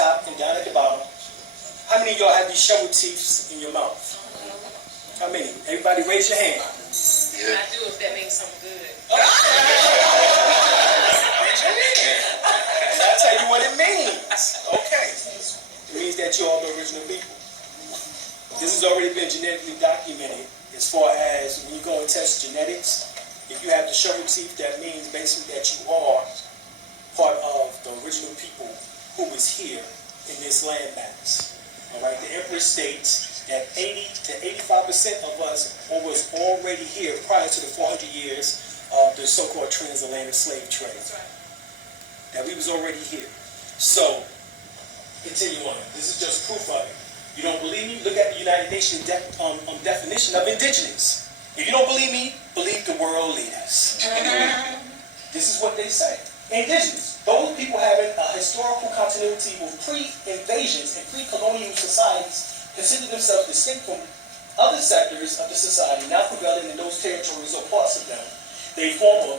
top and down at the bottom. How many of y'all have these shovel teeth in your mouth? How many? Everybody raise your hand. Yeah. I do if that makes something good. Raise your hand. I'll tell you what it means. Okay. It means that you're all the original people. This has already been genetically documented as far as when you go and test genetics. If you have the shovel teeth, that means basically that you are part of the original people who was here in this landmass. All right, the Emperor states that 80 to 85% of us was already here prior to the 400 years of the so-called transatlantic slave trade. That we was already here. So, continue on. This is just proof of it. You don't believe me? Look at the United Nations definition of indigenous. If you don't believe me, believe the world leaders. This is what they say. Indigenous. Those people having a historical continuity with pre-invasions and pre-colonial societies consider themselves distinct from other sectors of the society now prevailing in those territories or parts of them. They form a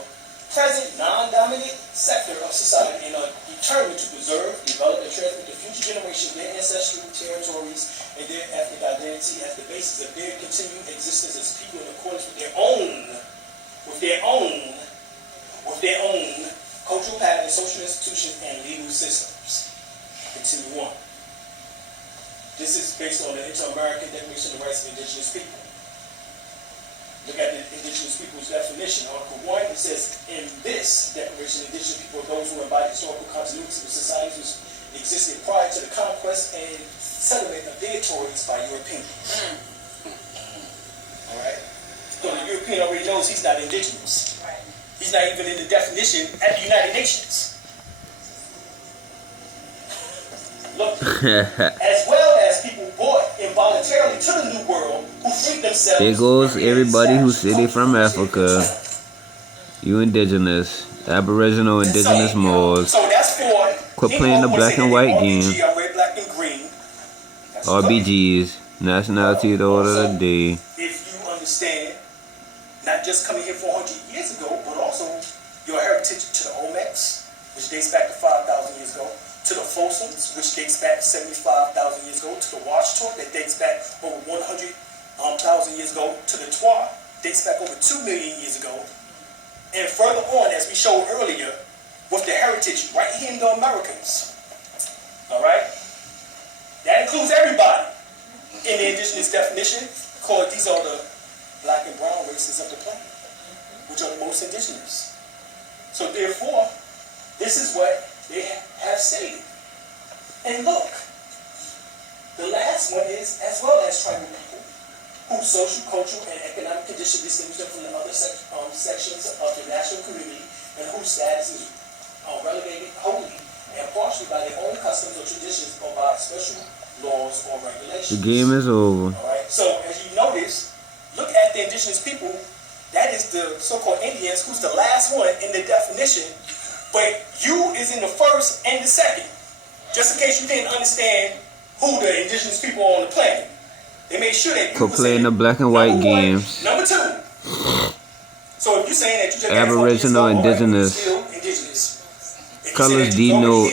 present non-dominant sector of society and are determined to preserve, develop, and transmit to future generations their ancestral territories and their ethnic identity as the basis of their continued existence as people in accordance with their own cultural patterns, social institutions, and legal systems. Continue on. This is based on the Inter-American Declaration of the Rights of Indigenous People. Look at the indigenous people's definition. Article 1, it says, in this declaration, indigenous people are those who embody historical continuity with societies which existed prior to the conquest and settlement of territories by Europeans. All right? So the European already knows he's not indigenous. Right. He's not even in the definition at the United Nations. Look, as well as people brought involuntarily to the New World who freed themselves. There goes everybody who said they from Africa. You indigenous, Aboriginal, indigenous Moors. So that's for. Quit playing the black and white game. Red, black, and green. RBGs, nationality of the order of the day. If you understand, not just coming here 400 years ago, but also your heritage to the Olmecs, which dates back to 5,000 years ago. To the Fossils, which dates back 75,000 years ago, to the Washtor, that dates back over 100,000 years ago, to the Twa, dates back over 2 million years ago, and further on, as we showed earlier, with the heritage right here in the Americans. All right? That includes everybody in the indigenous definition, because these are the black and brown races of the planet, which are the most indigenous. So therefore, this is what they have stated. And look, the last one is as well as tribal people, whose social, cultural, and economic condition distinguish them from the other sections of the national community, and whose status is relegated wholly and partially by their own customs or traditions or by special laws or regulations. The game is over. All right. So as you notice, look at the indigenous people. That is the so-called Indians, who's the last one in the definition. But you is in the first and the second. Just in case you didn't understand who the indigenous people are on the planet. They made sure that you Quit playing the black and white games. Number 2. So if you're saying that you just Aboriginal, indigenous. Colors denote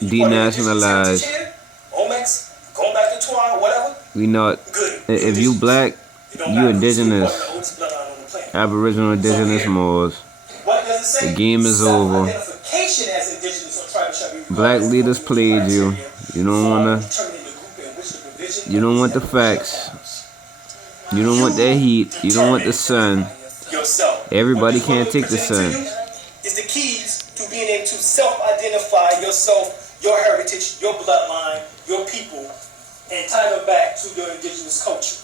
denationalized. Olmecs, going back to Twa or whatever. We not. If you black, you indigenous. Aboriginal, indigenous Moors. The game is over. Black leaders played you. You don't wanna. You don't want the facts. You don't want that heat. You don't want the sun. Everybody can't take the sun. Is the keys to being able to self-identify yourself, your heritage, your bloodline, your people, and tie them back to your indigenous culture.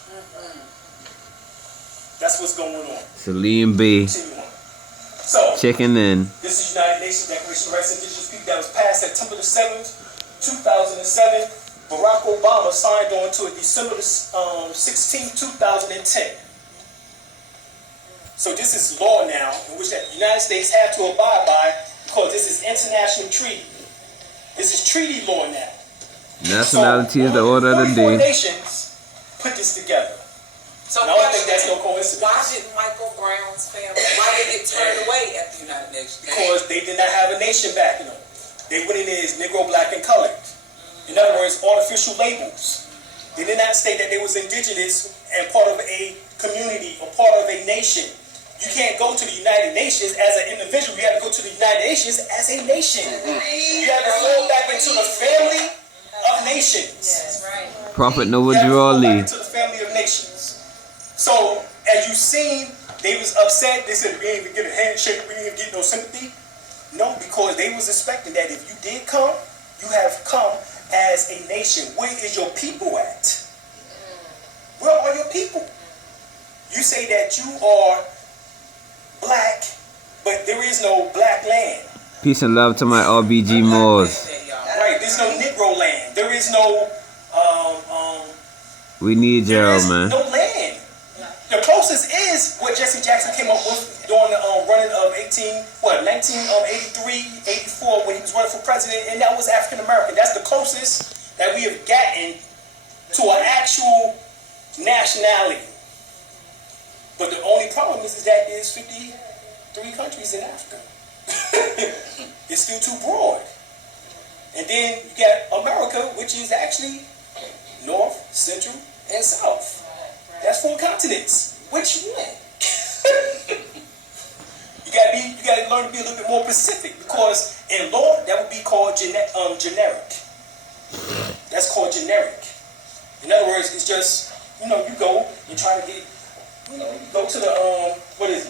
That's what's going on. It's Alim Bey. So, checking in. This is United Nations Declaration of Rights of Indigenous People that was passed September the 7th, 2007. Barack Obama signed on to it December 16th, 2010. So this is law now, in which the United States have to abide by, because this is international treaty. This is treaty law now. Nationality is the order of the day. 44 nations put this together. So I don't think that's no coincidence. Why did Michael Brown's family, why did it turn away at the United Nations? Because they did not have a nation backing them. They went in there as Negro, black, and colored. In other words, artificial labels. They did not state that they was indigenous and part of a community or part of a nation. You can't go to the United Nations as an individual. You have to go to the United Nations as a nation. You have to fall back into the family of nations. Yes, right. Prophet Noah You have to fall back Jawali. into the family of nations. So, as you seen, they was upset. They said, we ain't even get a handshake. We ain't get no sympathy. No, because they was expecting that if you did come, you have come as a nation. Where is your people at? Where are your people? You say that you are black, but there is no black land. Peace and love to my RBG Moors. Right, there's no Negro land. There is no We need there y'all, is man. no land. The closest is what Jesse Jackson came up with during the running of 1983, 84, when he was running for president, and that was African American. That's the closest that we have gotten to an actual nationality. But the only problem is that there's 53 countries in Africa. It's still too broad. And then you got America, which is actually North, Central, and South. That's 4 continents. Which one? You gotta learn to be a little bit more specific, because in law that would be called generic. That's called generic. In other words, it's just, you go and try to get, you go to the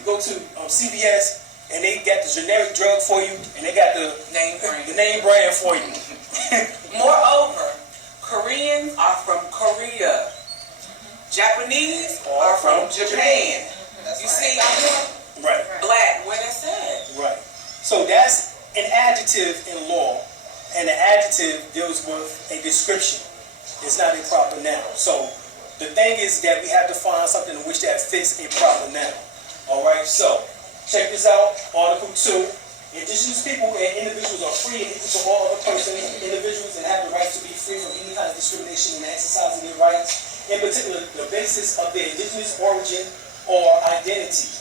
go to CVS, and they got the generic drug for you, and they got the name brand for you. Moreover, Koreans are from Korea. Japanese are from Japan. You see, Right. black, where that's at. Right. So that's an adjective in law, and an adjective deals with a description. It's not a proper noun. So the thing is that we have to find something in which that fits a proper noun. All right. So check this out. Article 2. Indigenous people and individuals are free and equal to all other persons, individuals, and have the right to be free from any kind of discrimination in exercising their rights, in particular the basis of their indigenous origin or identity.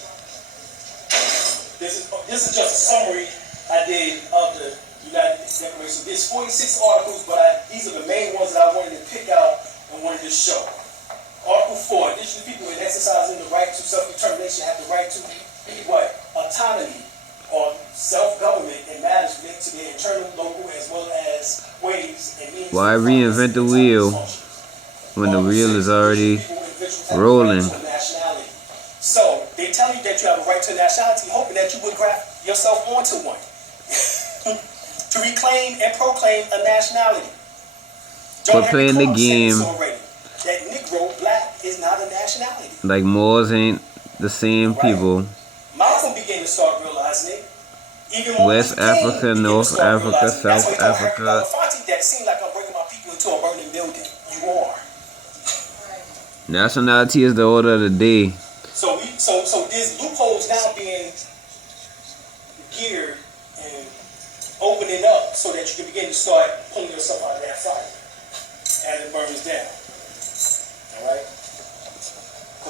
This is just a summary I did of the United Nations Declaration. There's 46 articles, but these are the main ones that I wanted to pick out and wanted to show. Article 4, indigenous people in exercising the right to self-determination have the right to what? Autonomy or self-government in matters related to their internal, local, as well as ways and means. Why reinvent the wheel when the wheel is already rolling? So they tell you that you have a right to nationality, hoping that you would graft yourself onto one. To reclaim and proclaim a nationality. Quit playing the game. That Negro, black, is not a nationality. Like Moors ain't the same people. Malcolm began to start realizing it. Even West Africa, North Africa, South Africa. That seemed like I'm bringing my people into a burning building. You are. Nationality is the order of the day. So there's loopholes now being geared and opening up so that you can begin to start pulling yourself out of that fire as it burns down. All right?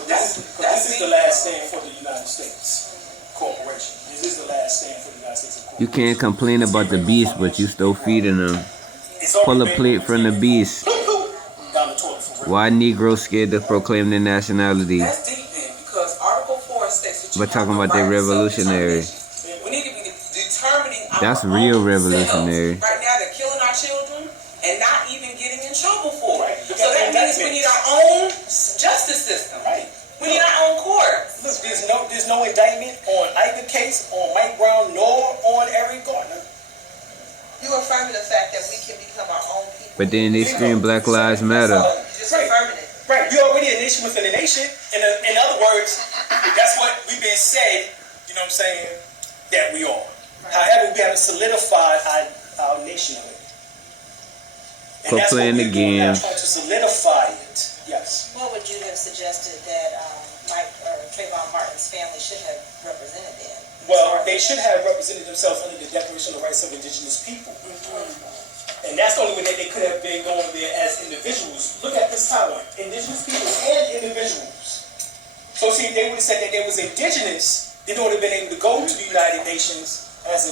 This is the last stand for the United States Corporation. This is the last stand for the United States Corporation. You can't complain about the beast, but you still feeding them. Pull a plate from the beast. Why Negroes scared to proclaim their nationality? That's deep then, because Article 4 states that you We're talking about they revolutionary. We need to be determining our That's own real selves. revolutionary. Right now they're killing our children and not even getting in trouble for it. Right. So that means we need our own justice system. Right. We need our own courts. Look, there's no indictment on either case, on Mike Brown, nor on Eric Garner. You affirming the fact that we can become our own people. But then they scream Black Lives Matter. Just affirming it. Right, we're already a nation within a nation. In other words, that's what we've been said, you know what I'm saying, that we are. However, we haven't solidified our nationhood. And Quit playing the game. Trying to solidify it. Yes. What would you have suggested that Mike or Trayvon Martin's family should have represented then? Well, they should have represented themselves under the Declaration of the Rights of Indigenous People. And that's the only way that they could have been going there as individuals. Look at this timeline. Indigenous people and individuals. So see, if they would have said that they was indigenous, they would have been able to go to the United Nations as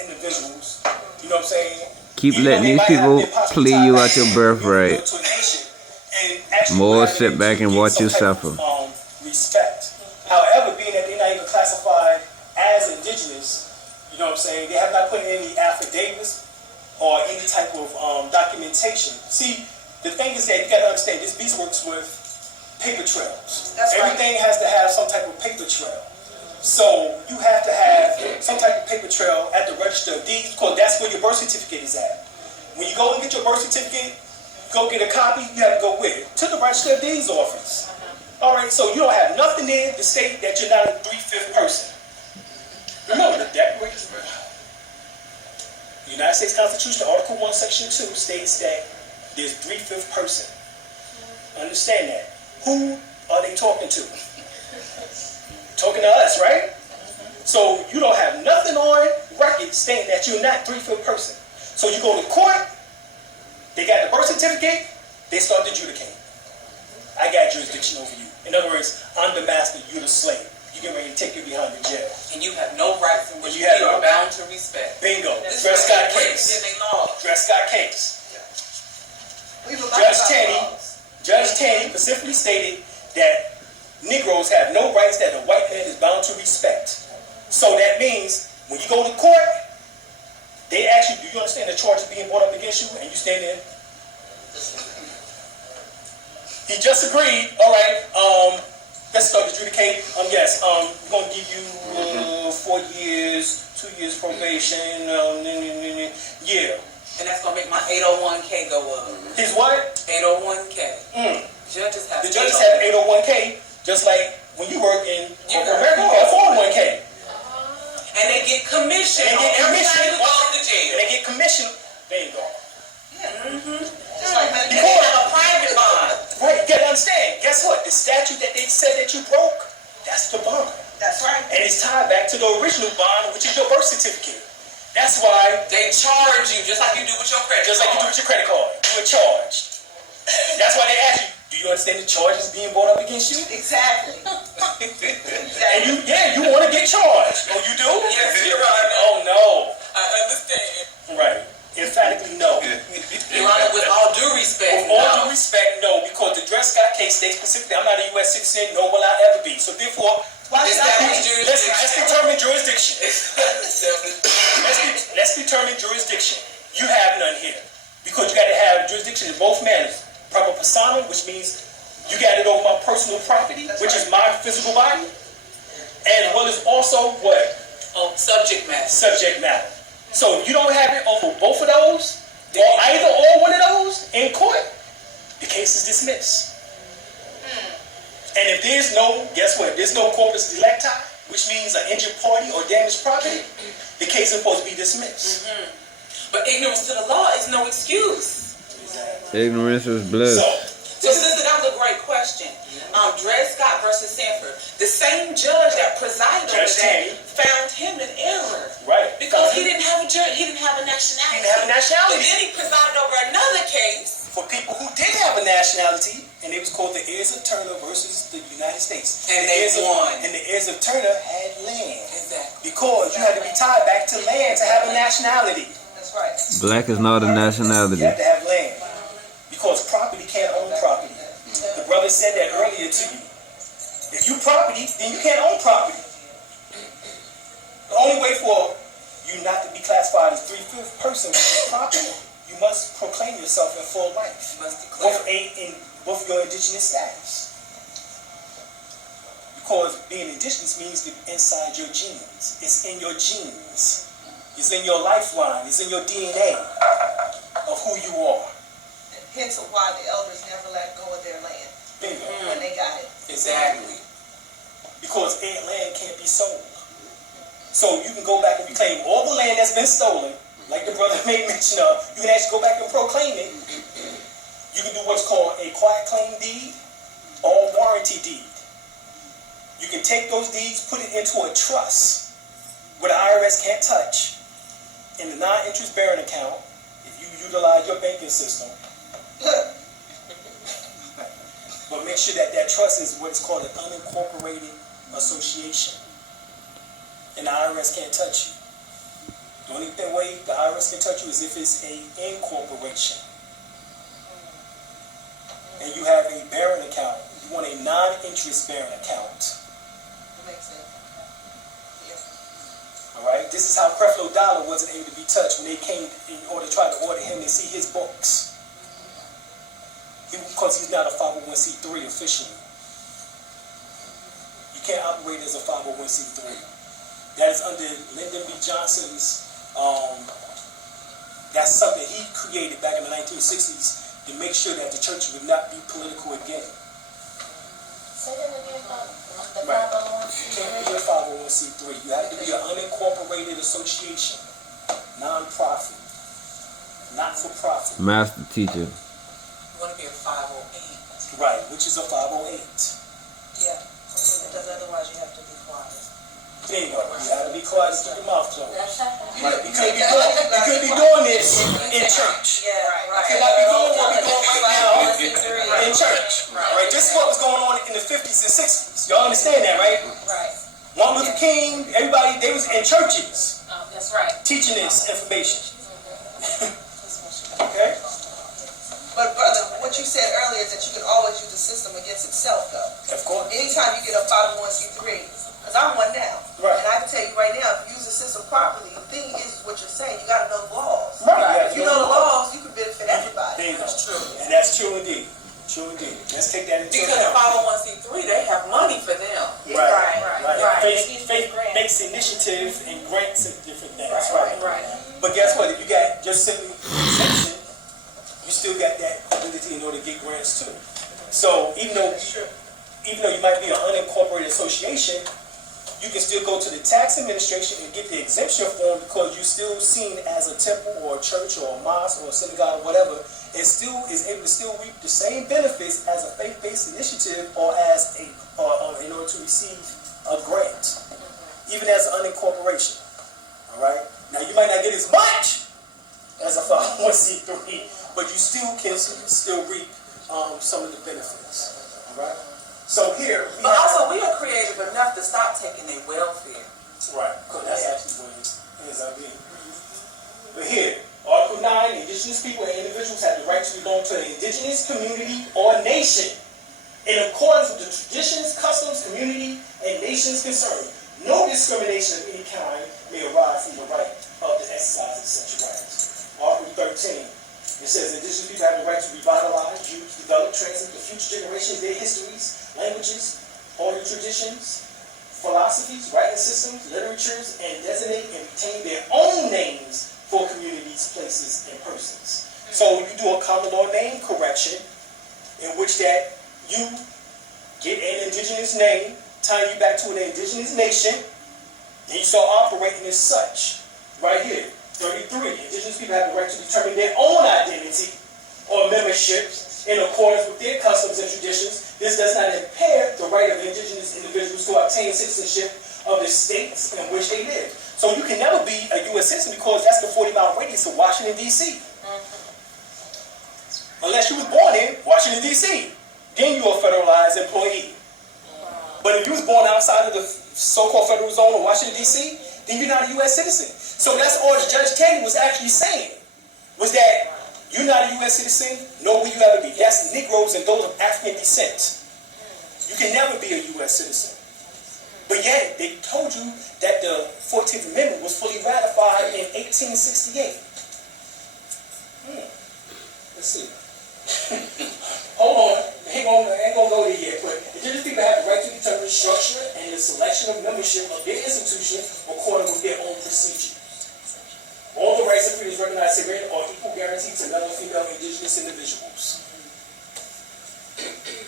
individuals. You know what I'm saying? Keep Even though letting they these might have people been possibly play tied you back out your to birthright. to a nation, and actually More grabbing sit them back to and get watch some you type suffer. of, respect. However, being that they're not even classified as indigenous, you know what I'm saying, they have not put in any affidavits or any type of documentation. See, the thing is that you got to understand, this beast works with paper trails. That's right. Everything has to have some type of paper trail. So you have to have some type of paper trail at the register of deeds, because that's where your birth certificate is at. When you go and get your birth certificate, go get a copy, you have to go with it to the register of deeds office. All right, so you don't have nothing there to state that you're not a 3/5 person. Remember, the Declaration, the United States Constitution, Article 1, Section 2 states that there's 3/5 person. Understand that. Who are they talking to? Talking to us, right? So you don't have nothing on record stating that you're not 3/5 person. So you go to court, they got the birth certificate, they start to adjudicate. I got jurisdiction over you. In other words, I'm the master, you're the slave. You get ready to take you behind the jail. And you have no rights in which you have are no- bound to respect. Bingo. This Dred is Scott written case. in their laws. Dred Scott case. We were Judge Taney specifically stated that Negroes have no rights that a white man is bound to respect. So that means when you go to court, they ask you, do you understand the charges being brought up against you? And you stand there. He just agreed. All right. Let's start adjudicate. Yes. We're gonna give you 4 years, 2 years probation. Yeah. And that's going to make my 801k go up. His what? 801k. Judges have The judges have 801k, just like when you work in corporate America, you have 401k. And they get commission And they on get everybody commission. who goes to jail. And they get commission. There you go. Just like And they have a private bond. Right, you gotta understand. Guess what? The statute that they said that you broke, that's the bond. That's right. And it's tied back to the original bond, which is your birth certificate. That's why, They charge you just like you do with your credit just like you do card. with your credit card, you were charged. That's why they ask you, do you understand the charges being brought up against you? Exactly. And you want to get charged. Oh, you do? Yes, Your Honor. Oh, no. I understand. Right. Emphatically, no. Your Honor, with all due respect, With all no. due respect, no, because the Dred Scott case states specifically, I'm not a U.S. citizen, nor will I ever be. So therefore, Establish jurisdiction. let's determine jurisdiction. Establish Let's determine jurisdiction. You have none here. Because you got to have jurisdiction in both manners. Proper persona, which means you got it over my personal property, which is my physical body, as well as also what? subject matter. Subject matter. So if you don't have it over both of those, or either or one of those in court, the case is dismissed. And if there's no, guess what? If there's no corpus delicti, which means an injured party or damaged property, the case is supposed to be dismissed. But ignorance to the law is no excuse. Ignorance is bliss. So sister, that was a great question. Dred Scott versus Sanford. The same judge that presided over Judge that Taney. found him in error. Right. Because he didn't have a he didn't have a nationality. He didn't have a nationality. But then he presided over another case. For people who did have a nationality, and it was called the heirs of Turner versus the United States. And the they heirs won. And the heirs of Turner had land. Exactly. Because you had to be tied back to land to have a nationality. That's right. Black is not a nationality. You have to have land. Because property can't own property. The brother said that earlier to you. If you property, then you can't own property. The only way for you not to be classified as 3/5 person with property, you must proclaim yourself in full life. You must declare. Both your indigenous status. Because being indigenous means to be inside your genes. It's in your genes. It's in your lifeline. It's in your DNA of who you are. Hence why the elders never let go of their land Bingo. when they got it. Exactly. Because land can't be sold. So you can go back and reclaim all the land that's been stolen, like the brother made mention of. You can actually go back and proclaim it. You can do what's called a quiet claim deed or warranty deed. You can take those deeds, put it into a trust where the IRS can't touch in the non-interest bearing account if you utilize your banking system. But make sure that that trust is what is called an unincorporated association. And the IRS can't touch you. The only way the IRS can touch you is if it's a incorporation. And you have a bearing account. You want a non-interest bearing account. That makes sense. Alright? This is how Creflo Dollar wasn't able to be touched when they came in order to try to order him and see his books. Because he's not a 501c3 officially. You can't operate as a 501c3. That is under Lyndon B. Johnson's, that's something he created back in the 1960s to make sure that the church would not be political again. Say that again about the Right. 501c3. You can't be a 501c3. You have to be an unincorporated association, non-profit, not-for-profit. Master teacher. You want to be a 508. Right, which is a 508. Yeah, because otherwise you have to be quiet. There you go. You have to be quiet and keep your mouth closed. Right. Right. You could be doing this in church. Yeah, right. You could not be doing what we're doing right now in church. Right. Right. This is what was going on in the 50s and 60s. Y'all understand that, right? Right. Martin Luther King, everybody, they was in churches That's right. teaching this information. Okay? But brother, what you said earlier is that you can always use the system against itself, though. Of course. Anytime you get a 501c3, because I'm one now, Right. and I can tell you right now, if you use the system properly, the thing is what you're saying, you got to know the laws. Right. If you know the laws, you can benefit everybody. There you go. That's true. And that's true indeed. True indeed. Let's take that into Because account. 501c3, they have money for them. Right. Faith-based initiative and grants and different things. Right. But guess what? If you got just simply exemption, you still got that ability in order to get grants too. So even though you might be an unincorporated association, you can still go to the tax administration and get the exemption form because you're still seen as a temple or a church or a mosque or a synagogue or whatever, and still is able to still reap the same benefits as a faith-based initiative or as in order to receive a grant, even as an unincorporation. All right. Now you might not get as much as a 501c3, but you still can still reap some of the benefits. All right. So here we But have, also, we are creative enough to stop taking their welfare. right, because that's actually what it ends up being. But here, Article 9, indigenous people and individuals have the right to belong to an indigenous community or nation in accordance with the traditions, customs, community, and nations concerned. No discrimination of any kind may arise from the right of the exercise of such rights. Article 13, it says indigenous people have the right to revitalize, use, develop, transmit to future generations their histories, languages, oral traditions, philosophies, writing systems, literatures, and designate and retain their own names for communities, places, and persons. So you do a common law name correction in which that you get an indigenous name, tying you back to an indigenous nation, and you start operating as such. Right here, 33, indigenous people have the right to determine their own identity or membership in accordance with their customs and traditions. This does not impair the right of indigenous individuals to obtain citizenship of the states in which they live. So you can never be a U.S. citizen because that's the 40-mile radius of Washington, D.C. Unless you was born in Washington, D.C. Then you're a federalized employee. But if you was born outside of the so-called federal zone of Washington, D.C., then you're not a U.S. citizen. So that's all Judge Kennedy was actually saying, was that you're not a U.S. citizen, nor will you ever be. That's Negroes and those of African descent. You can never be a U.S. citizen. But yet, they told you that the 14th Amendment was fully ratified in 1868. Let's see. Hold on. I ain't gonna go there yet, but indigenous people have the right to determine the structure and the selection of membership of their institution according with their own procedure. All the rights and freedoms recognized herein are equal guaranteed to male and female indigenous individuals.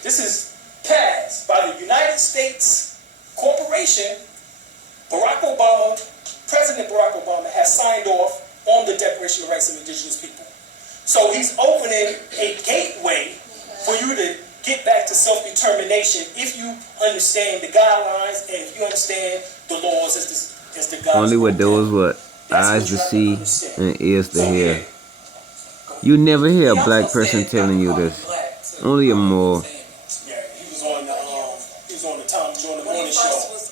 This is passed by the United States Corporation. President Barack Obama has signed off on the Declaration of Rights of Indigenous People. So he's opening a gateway for you to get back to self-determination if you understand the guidelines and if you understand the laws as the guidelines. Only with those what eyes to see and ears to hear. You never hear a black person telling you this. Only a Moor. Yeah, he was on the Tom Jordan When he Morning first Show. was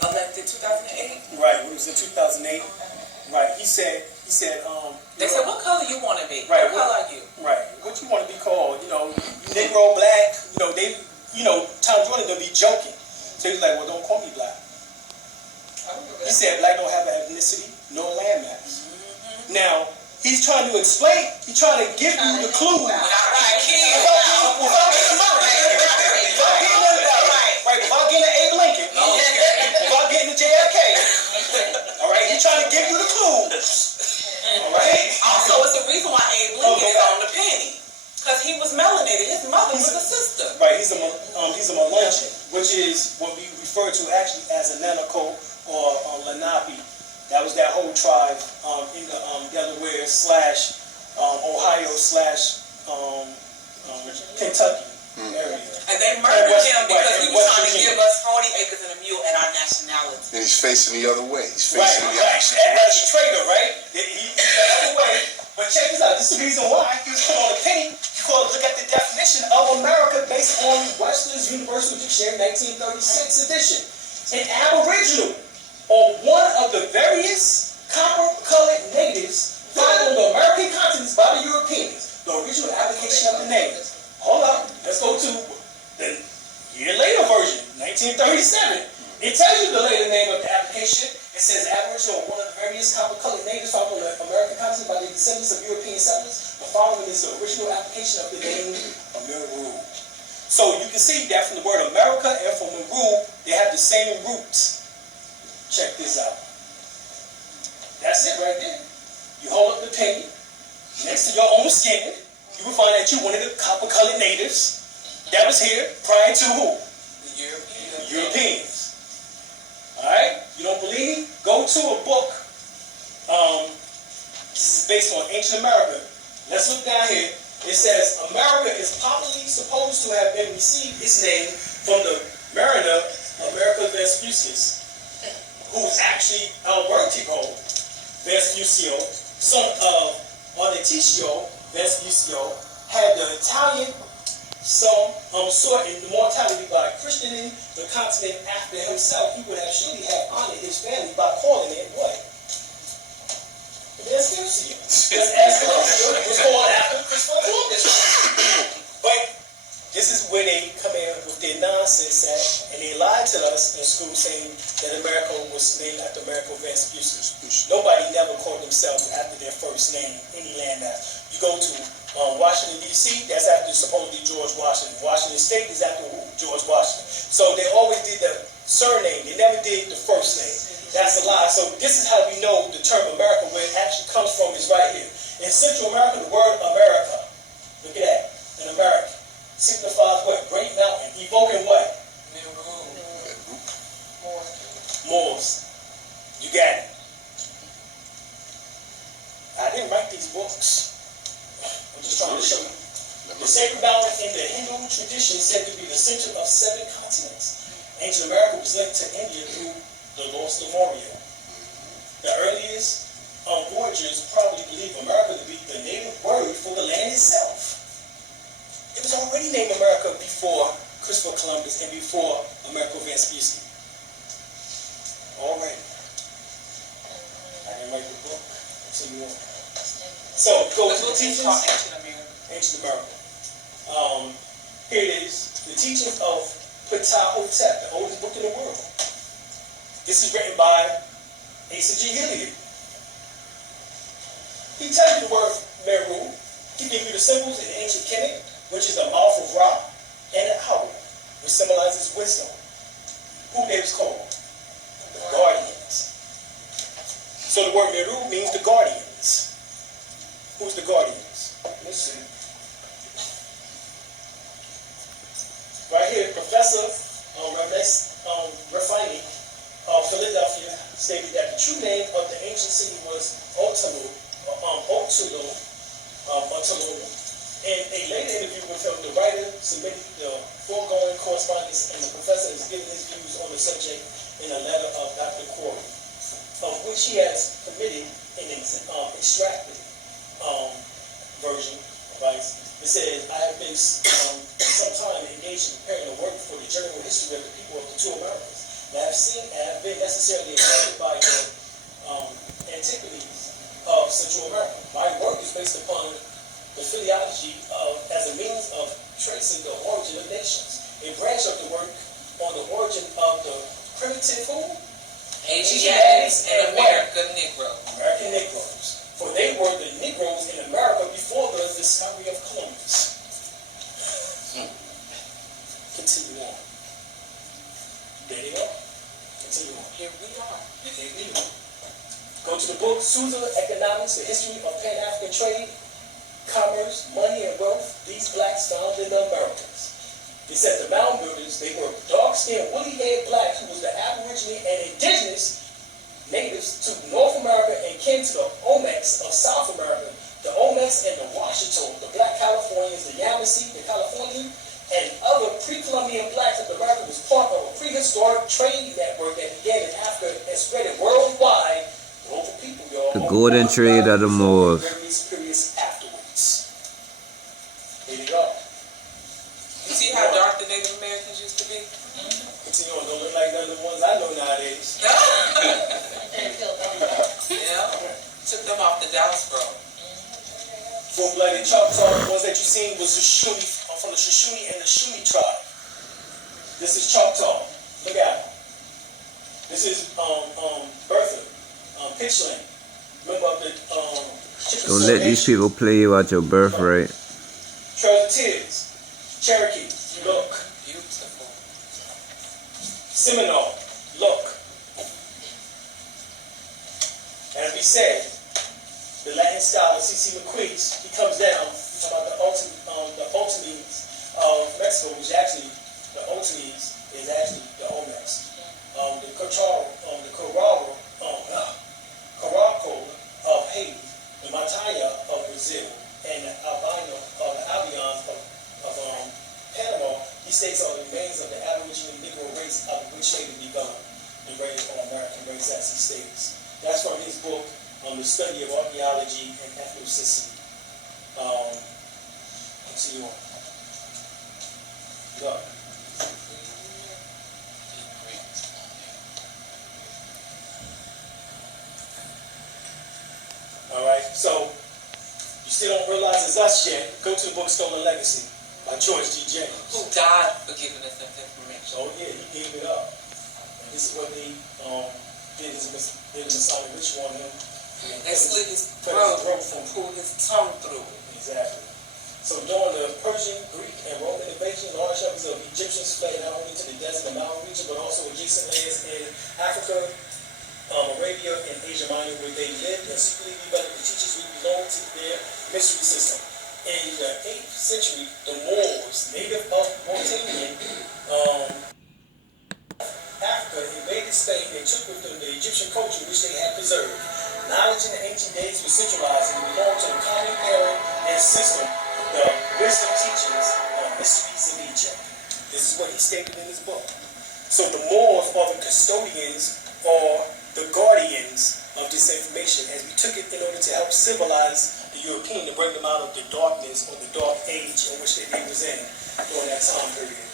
elected 2008. Right, when it was in 2008. Right, he said, They said, what color you want to be? Right. What color are you? Right. What you want to be called? Negro, black. Tom Jordan gonna be joking. So he's like, well, don't call me black. He said black don't have an ethnicity, no land mass. Now, he's trying to explain, he's trying to give you the clue. Without getting an Abe Lincoln, without getting a JFK. All right, he's trying to give you the clue. All right. Also, it's the reason why Abe Lincoln is on the penny, because he was melanated. His mother was a sister. Right. He's a Melange, which is what we refer to actually as a Nanaco or Lenape. That was that whole tribe in the Delaware / Ohio / Kentucky area. And they murdered him because he was trying to give us 40 acres and a mule and our nationality. And he's facing the other way. He's facing the opposite As a direction. traitor, right? He's the other way. But check this out. This is the reason why he was put on the penny. Look at the definition of America based on Webster's Universal Dictionary 1936 edition. An aboriginal, or one of the various copper-colored natives found on the American continents by the Europeans. The original application of the name. Hold up. Let's go to the year later version, 1937. It tells you the later name of the application. It says aboriginal, one of the various copper-colored natives found on the American continent by the descendants of European settlers. The following is the original application of the name Meru. So you can see that from the word America and from Meru, they have the same roots. Check this out. That's it right there. You hold up the penny next to your own skin. You will find that you're one of the copper-colored natives that was here prior to who? The Europeans. Alright? You don't believe me? Go to a book. This is based on ancient America. Let's look down here. It says America is popularly supposed to have been received its name from the mariner America Vespucius, who's actually Albertico Vespucio, son of Arneticio Vespucio, had the Italian sort in mortality by christening the continent after himself. He would have surely have honored his family by calling it what? Vespucio. Vespucio was called after Christopher Columbus. But this is where they come in with their nonsense at, and they lied to us in school saying that America was named after Americo Vespucius. Nobody never called themselves after their first name, any landmass. You go to Washington, D.C., that's after supposedly George Washington. Washington State is after George Washington. So they always did the surname. They never did the first name. That's a lie. So this is how we know the term America, where it actually comes from, is right here. In Central America, the word America, look at that, an American, signifies what? Great mountain. Evoking what? Moors. You got it. I didn't write these books. I'm just trying to show you. The sacred mountain in the Hindu tradition is said to be the center of 7 continents. Ancient America was linked to India through the Lost Lemuria. The earliest voyagers probably believed America to be the native word for the land itself. It was already named America before Christopher Columbus and before Americo Vespucci. Already. I didn't write the book. So you want. So go to the teachings. Ancient America. Here it is. The teachings of Ptah-hotep, the oldest book in the world. This is written by Asa G. Hilliard. He tells you the word Meru. He gives you the symbols in ancient Kemet, which is the mouth of Ra, and an owl, which symbolizes wisdom. Who they was called? The guardians. So the word Meru means the guardians. Who's the guardians? Let's see. Right here, Professor Rafini of Philadelphia stated that the true name of the ancient city was Otulu. In a later interview with him, the writer submitted the foregoing correspondence, and the professor has given his views on the subject in a letter of Dr. Corey, of which he has permitted an extracted version of Vice. It says, I have been some time engaged in preparing a work for the general history of the people of the 2 Americas. And I have been necessarily affected by the antiquities of Central America. My work is based upon the philology as a means of tracing the origin of nations. A branch of the work on the origin of the primitive who? Asiatics and American Negroes. American Negroes. For they were the Negroes in America before the discovery of Columbus. Continue on. There you go. Continue on. Here we are. Here we go. Go to the book, Sundry Economics, the history of Pan-African trade, commerce, money, and wealth these blacks found in the Americas. They said the mound builders, they were dark-skinned, woolly-haired blacks who was the aborigine and indigenous natives to North America and kin to the Olmecs of South America, the Olmecs and the Washita, the black Californians, the Yamasee, the Californian, and other pre-Columbian blacks of America was part of a prehistoric trade network that began in Africa and spread it worldwide. Over people, y'all. The golden trade of the Moors. Various periods afterwards. Here you go. You see how dark the Native Americans used to be? Continue on. Don't look like none of the ones I know nowadays. Yeah. Took them off the Dallas Road. Full-blooded Choctaw, the ones that you seen was the Shoshone, from the Shoshone and the Shuni tribe. This is Choctaw. Look at it. This is Bertha, Pitchland. Remember of the Don't let these people play you out your birthright. Trails of Tears, Cherokee, look. Beautiful. Seminole, look. As we said, the Latin scholar C.C. McQueese, he comes down about the Ultimes of Mexico, which actually, the Ultimes is actually the Olmecs. The Caraco of Haiti, the Mataya of Brazil, and the Albino of the Albions of Panama, he states are the remains of the Aboriginal Negro race of which they developed the race or American race, as he states. That's from his book on the study of archaeology and ethnicity. Continue on. Look. All right, so you still don't realize it's us yet. Go to the book Stolen Legacy by George D. James. Who died for giving us that information? Oh yeah, he gave it up. And this is what they did the Masonic ritual on him. They slit his throat and pulled his tongue through it. Exactly. So during the Persian, Greek, and Roman invasion, large numbers of Egyptians fled not only to the desert and mountain region, but also adjacent lands in Africa, Arabia, and Asia Minor, where they lived and secretly developed the teachers who belonged to their mystery system. In the 8th century, the Moors, native of Mauritania, Africa, invaded Spain and took with them the Egyptian culture which they had preserved. Knowledge in the ancient days was centralized and belonged to the common era and system, the wisdom teachings of mysteries of Egypt. This is what he stated in his book. So the Moors are the custodians or the guardians of this information, as we took it in order to help civilize the European, to bring them out of the darkness or the dark age in which they was in during that time period.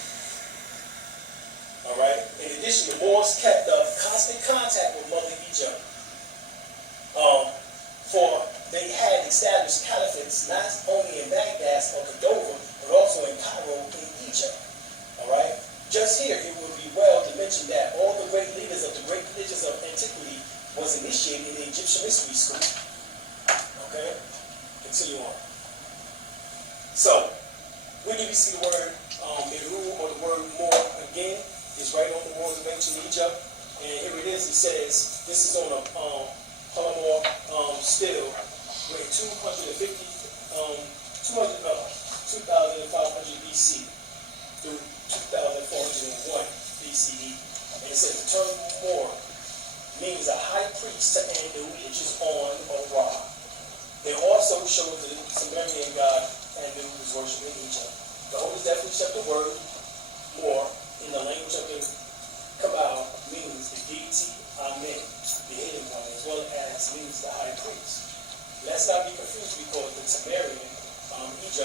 All right. In addition, the Moors kept up constant contact with Mother Egypt. For they had established caliphates not only in Baghdad or Cordova, but also in Cairo in Egypt. All right. Just here, it would be well to mention that all the great leaders of the great religions of antiquity was initiated in the Egyptian mystery school. Okay. Continue on. So, where do we see the word Meru or the word Moor again? It's right on the walls of ancient Egypt. And here it is. It says, this is on a Palomar still, where 2,500 BC through 2,401 BCE. And it says the term Moor means a high priest to Anu, which is on or Ra. It also shows the Sumerian god Anu was worshipped in Egypt. The oldest definition of the word Moor in the language of the Kabbalah means the deity Amen, the hidden one, as well as means the high priest. Let's not be confused because the Sumerian Egypt